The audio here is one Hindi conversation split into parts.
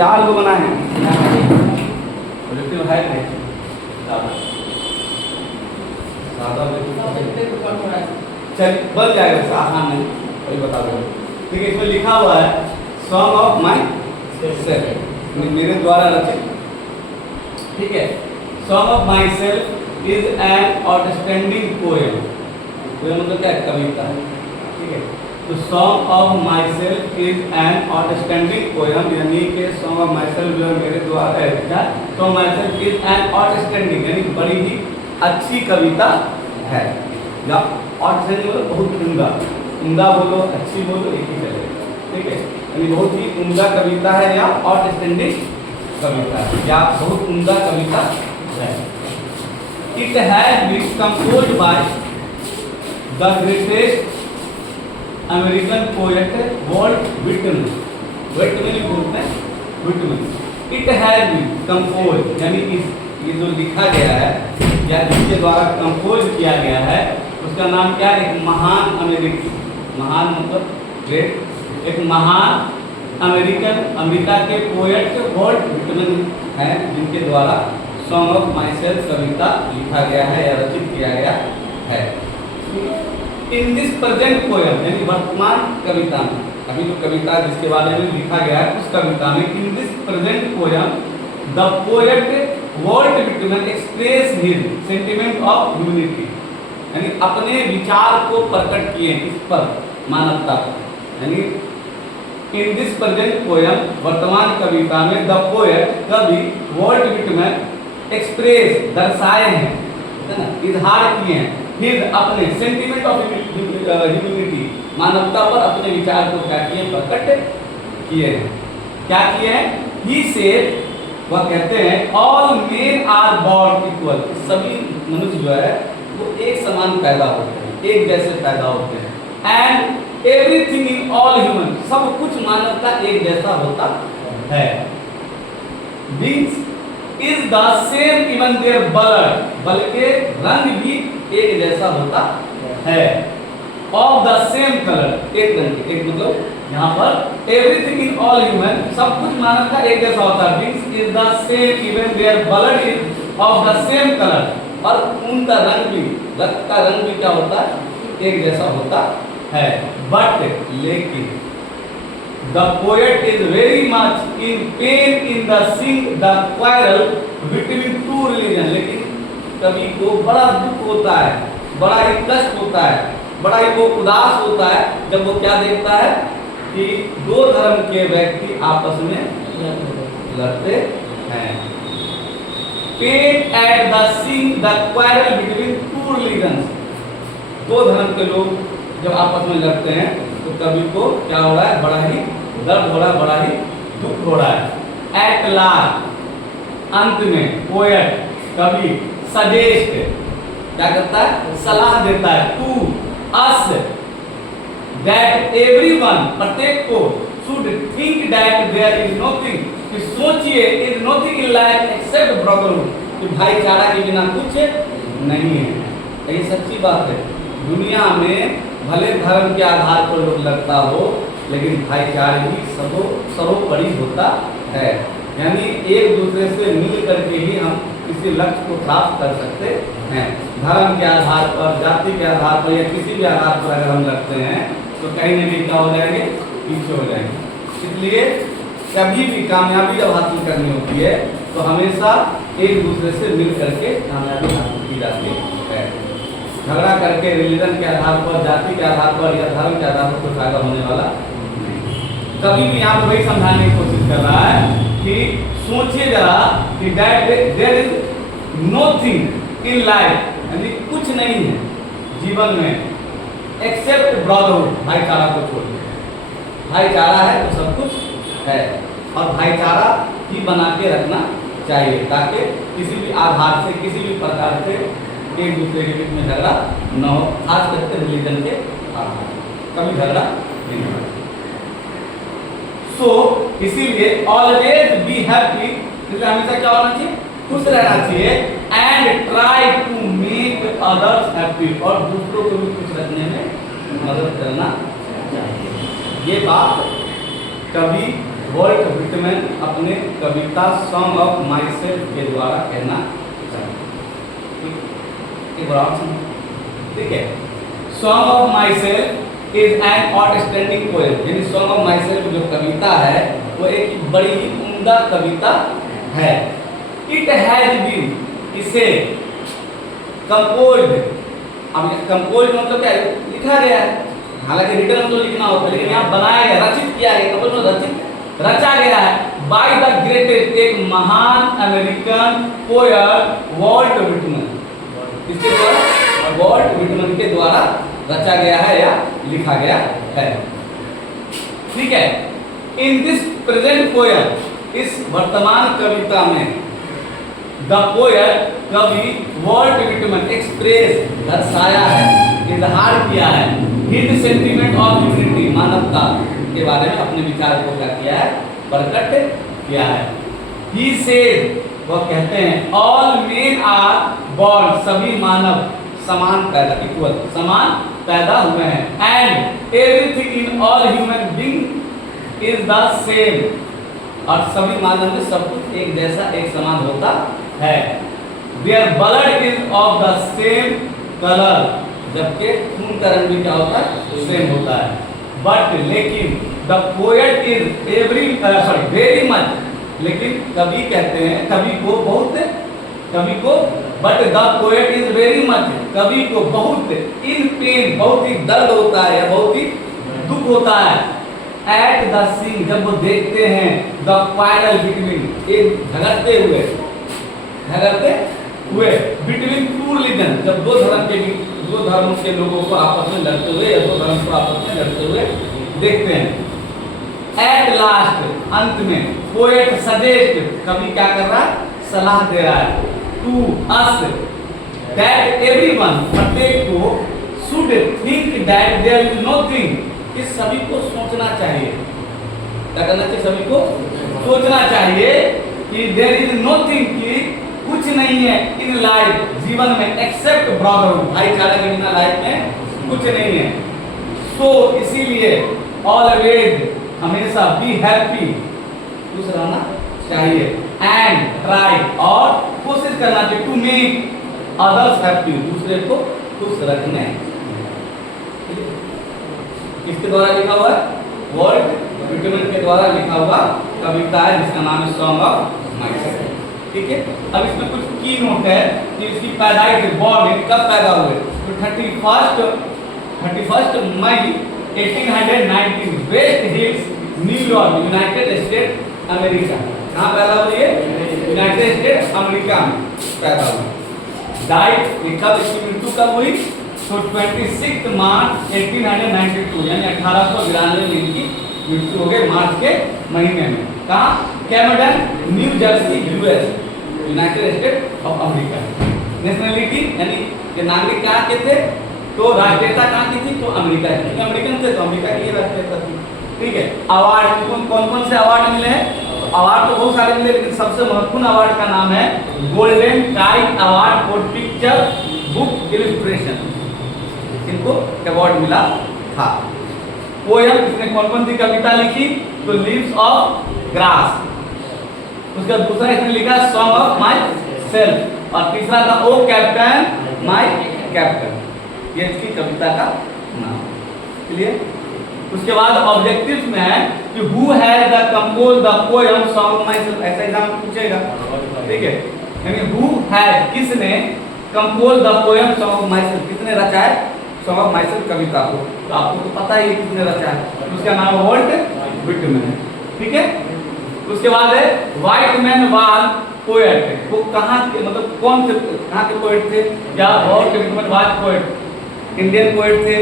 4 को बनाए हैं, पॉजिटिव है नहीं चल बन जाएगा, आसान नहीं, वही बता दो। ठीक है, इसमें लिखा हुआ है सॉन्ग ऑफ माई सेल्फ, मेरे द्वारा रचित। ठीक है, song of my self is an outstanding poem. Poem मतलब क्या, कविता। ठीक है, तो song of my self is an outstanding poem, यानी कि सॉन्ग ऑफ माई सेल्फ जो है मेरे द्वारा क्या, song my self is an outstanding यानी बड़ी ही अच्छी कविता है। या आउटस्टैंडिंग बोलो बहुत उम्दा, उम्दा बोलो अच्छी बोलो एक ही चलेगा। ठीक है, यानी बहुत ही उम्दा कविता है या आउटस्टैंडिंग कविता है या बहुत उम्दा कविता है। It has been composed by the greatest American poet Walt Whitman. Whitman बोलते हैं, Whitman. It has been composed यानी ये जो लिखा गया है या जिसके द्वारा कंपोज किया गया है उसका नाम क्या है, एक महान अमेरिकी, महान मतलब ग्रेट, एक महान अमेरिकन अमेरिका के पोएट वॉल्ट व्हिटमैन हैं जिनके द्वारा सॉन्ग ऑफ माई सेल्फ कविता लिखा गया है या रचित किया गया है। इन दिस प्रेजेंट पोएम यानी वर्तमान कविता में, अभी जो कविता जिसके बारे में लिखा गया है उस कविता में, in this present poem the poet Walt Whitman express his sentiment of humanity यानी अपने विचार को प्रकट किए इस पर, मानवता पर। यानी इन दिस प्रेजेंट पोएम वर्तमान कविता में द पोएट कवि वॉल्ट व्हिटमैन एक्सप्रेस दर्शाए हैं, है ना, इजहार किए हैं हिज अपने सेंटिमेंट ऑफ ह्यूमैनिटी मानवता पर अपने विचार को क्या किए, प्रकट किए हैं। क्या किए हैं, ही से वह कहते हैं all men are born equal, सभी मनुष्य जो है वो एक समान पैदा होते हैं, एक जैसे पैदा होते हैं। And everything in all human, सब कुछ मानवता एक जैसा होता है। Beings is the same even their blood, बल्कि रंग भी एक जैसा होता है। ऑफ द सेम कलर, एक रंग के, एक मतलब यहाँ पर एवरीथिंग इन ऑल ह्यूमन, सब कुछ मानव का एक जैसा होता है। Beings is the same even their blood is of the same colour, और उनका रंग भी, रक्त का रंग भी क्या होता है, एक जैसा होता है। बट लेकिन the poet is very much in pain in the seeing the quarrel between two religion, लेकिन कवि को बड़ा दुख होता है, बड़ा ही कष्ट होता है, बड़ा ही वो उदास होता है जब वो क्या देखता है कि दो धर्म के व्यक्ति आपस में लड़ते हैं। Pen at the seeing the quarrel between two religions, दो धर्म के लोग जब आपस में लड़ते हैं तो कवि को क्या हो रहा है, बड़ा ही दर्द हो रहा है, बड़ा ही दुख हो रहा है। एट लास्ट, अंत में पोएट कवि सजेस्ट क्या करता है, सलाह देता है टू अस दैट एवरीवन, प्रत्येक को, should think that there is nothing, कि सोचिए is nothing in life except brotherhood, कि भाईचारा के बिना कुछ नहीं है। ये सच्ची बात है, दुनिया में भले धर्म के आधार पर लोग लड़ता हो लेकिन भाईचारे ही सर्वोपरि होता है। यानी एक दूसरे से मिल करके ही हम किसी लक्ष्य को प्राप्त कर सकते हैं। धर्म के आधार पर, जाति के आधार पर या किसी भी आधार पर अगर हम लड़ते हैं तो कहीं न कहीं क्या हो जाएंगे, पीछे हो जाएंगे। इसलिए कभी भी कामयाबी जब हासिल करनी होती है तो हमेशा एक दूसरे से मिल करके कामयाबी हासिल की जाती है। झगड़ा करके रिलीजन के आधार पर, जाति के आधार पर या धर्म के आधार पर कोई फायदा होने वाला नहीं। कभी भी यहाँ पर वही समझाने की कोशिश कर रहा है कि सोचिए जरा कि there is nothing in life, यानी कुछ नहीं है जीवन में एक्सेप्ट ब्रदरहुड, भाईचारा को छोड़ के। भाईचारा है तो सब कुछ है, और भाईचारा ही बना के रखना चाहिए ताकि किसी भी आधार से, किसी भी प्रकार से एक दूसरे के बीच में झगड़ा न हो, खास करके रिलीजन के आधार कभी झगड़ा नहीं होगा। सो इसीलिए ऑलवेज बी हैप्पी, इसलिए हमेशा क्या होना चाहिए, खुश रहना चाहिए। And try to make others happy, और दूसरों को भी खुश रखने में मदद करना चाहिए। ये बात कवि वॉल्ट विटमैन अपने कविता सॉन्ग ऑफ माई सेल्फ के द्वारा कहना चाहते। एक बार और सुनो, ठीक है। Song of my self is an outstanding poem, यानी सॉन्ग ऑफ माई सेल्फ जो कविता है वो एक बड़ी ही उम्दा कविता है। इट हैज बीन, इसे कंपोज्ड, अब कंपोज मतलब क्या है, लिखा गया है, हालांकि रिटर्न मतलब लिखना होता है, लेकिन यहाँ बनाया गया, रचित किया गया, कंपोज मतलब रचित, रचा गया है बाय द ग्रेटेस्ट, एक महान अमेरिकन पोएट वॉल्ट विटमैन। किसके द्वारा? वॉल्ट विटमैन के द्वारा रचा गया है या लिखा गया है, ठीक है। इन दिस प्रेजेंट पोएम, इस वर्तमान कविता में द पोएट कवि वॉल्ट विटमैन एक्सप्रेस, दर्शाया है, इजहार किया है हिज सेंटीमेंट ऑफ यूनिटी, मानवता के बारे में अपने विचार को क्या किया है, प्रकट किया है। ही सेड, वह कहते हैं, ऑल मेन आर बॉर्न, सभी मानव समान पैदा, इक्वल, समान पैदा हुए हैं, and everything in all human being is the same, और सभी मानव में सब कुछ एक जैसा, एक समान होता है। Their blood is of the same colour, जबकि खून का रंग भी क्या होता है, सेम होता है। बट लेकिन the poet is very much, लेकिन कवि कहते हैं, कवि को बहुत, कवि को, but the poet is very much, कवि को बहुत इन पेन, बहुत ही दर्द होता है या बहुत ही दुख होता है। एट द सीन, जब वो देखते हैं द फाइनल बिटवीन, एक झगड़ते हुए बिटवीन टू रिलीजन, जब दो धर्म के, दो धर्मों के लोगों को आपस में लड़ते हुए, या दो धर्म को आपस में लड़ते हुए देखते हैं। एट लास्ट, अंत में, पोएट सजेस्ट, कवि क्या कर रहा है, सलाह दे रहा है, टू अस दैट एवरीवन, प्रत्येक को, should think that there is nothing, कि सभी को सोचना चाहिए, क्या करना चाहिए, सभी को सोचना चाहिए कि देयर इज नथिंग, कि कुछ नहीं है इन लाइफ, जीवन में, एक्सेप्ट ब्रदरहुड, भाईचारा के बिना लाइफ में कुछ नहीं है। सो इसीलिए ऑलवेज, हमेशा, बी हैप्पी, खुश रहना चाहिए, एंड ट्राई, और कोशिश करना चाहिए, टू मेक अदर्स हैप्पी, दूसरे को खुश रखने। किसके द्वारा लिखा हुआ है, वॉल्ट विटमैन के द्वारा लिखा हुआ कविता है, जिसका नाम है सॉन्ग ऑफ माई सेल्फ, ठीक है। अब इसमें कुछ की नोट है कि इसकी पैदाइश, बॉर्न कब पैदा हुए, तो 31 मई 1819, West Hills, New York, United State America. कहाँ पैदा हुई है, यूनाइटेड स्टेट अमेरिका में पैदा हुई। डाइट, कब इसकी मृत्यु कब हुई, तो 26 मार्च 1892, यानी 1892 में इनकी मृत्यु हो गई, मार्च के महीने में। कहाँ, Camden, new Jersey, US, United state of America. Nationality, यानी ये नागरिक कहाँ के थे, तो राष्ट्रीयता कहाँ की थी, तो अमेरिका की, क्योंकि अमेरिकन थे तो अमेरिका की राष्ट्रीयता थी, ठीक है। अवार्ड, कौन कौन से अवार्ड मिले हैं, अवार्ड तो बहुत सारे मिले, लेकिन सबसे महत्वपूर्ण अवार्ड का नाम है golden kite award for picture book illustration, इनको अवार्ड मिला था। पोएम, इसने कौन कौन सी कविता लिखी, तो लीव्स ऑफ ग्रास, उसका दूसरा इसने लिखा सॉन्ग ऑफ माई सेल्फ, और तीसरा था ओ कैप्टन माई कैप्टन, ये इसकी कविता का नाम, क्लियर। उसके बाद ऑब्जेक्टिव्स में है कि who has the compose the poem song of my self, ऐसा एग्जाम पूछेगा, ठीक है। यानी हु हैज, किसने, compose the poem song of my self, किसने रचा है सॉन्ग ऑफ माई सेल्फ कविता को, तो आपको तो पता ही है किसने रचा है, उसका नाम वॉल्ट विटमैन, ठीक है। उसके बाद है व्हाइट मैन वाज पोएट, वो कहाँ के, मतलब कौन से, कहाँ के पोएट थे, या Walt Whitman was poet, Indian poet थे,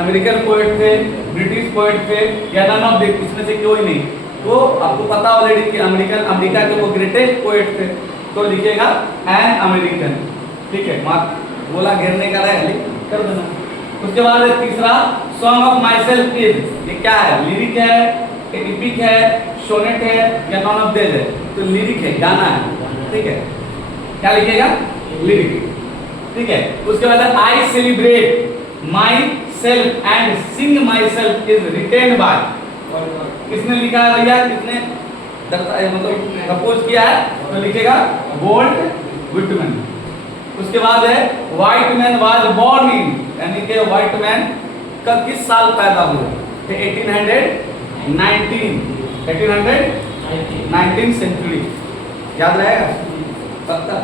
अमेरिकन पोएट थे, ब्रिटिश पोएट थे, या नन ऑफ दिस, इसमें से कोई नहीं। तो आपको पता ऑलरेडी कि अमेरिका के वो ग्रेटेस्ट पोएट थे, तो लिखिएगा एन अमेरिकन, ठीक है। मार्क बोला घेरने का है, कर देना। उसके बाद तीसरा song of my self is, ये क्या है, लिरिक है, एपिक है, सोनेट है, या नॉन ऑफ दिस है, तो लिरिक है, गाना है, ठीक है। क्या लिखेगा, लिरिक, ठीक है। उसके बाद I celebrate my self and Singh my self is written by, किसने लिखा है भैया, किसने मतलब प्रपोज किया है, तो लिखेगा वोल्ट विटमैन। उसके बाद है Whitman was born in, यानी कि व्हाइट मैन का किस साल पैदा हुआ, तो 1819 सेंचुरी, याद रहेगा पक्का।